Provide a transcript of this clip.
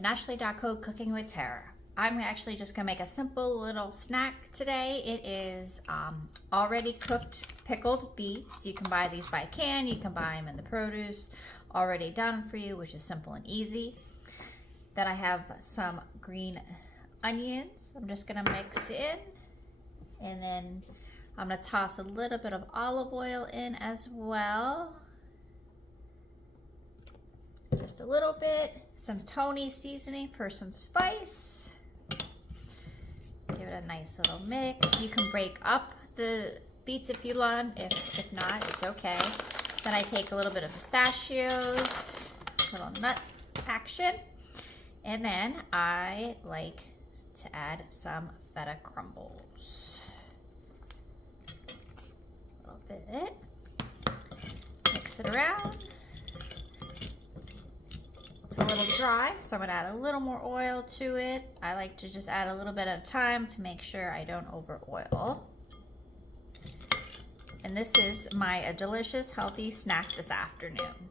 to naturally.co cooking with Tara. I'm actually just gonna make a simple little snack today. It is already cooked pickled beets. You can buy these by can, you can buy them in the produce already done for you, which is simple and easy. Then I have some green onions. I'm just gonna mix in, and then I'm gonna toss a little bit of olive oil in as well. Just a little bit, some Tony seasoning for some spice. Give it a nice little mix. You can break up the beets if you want. If not, it's okay. Then I take a little bit of pistachios, little nut action, and then I like to add some feta crumbles. A little bit. Mix it around. It's a little dry, so I'm gonna add a little more oil to it. I like to just add a little bit at a time to make sure I don't over oil. And this is my delicious, healthy snack this afternoon.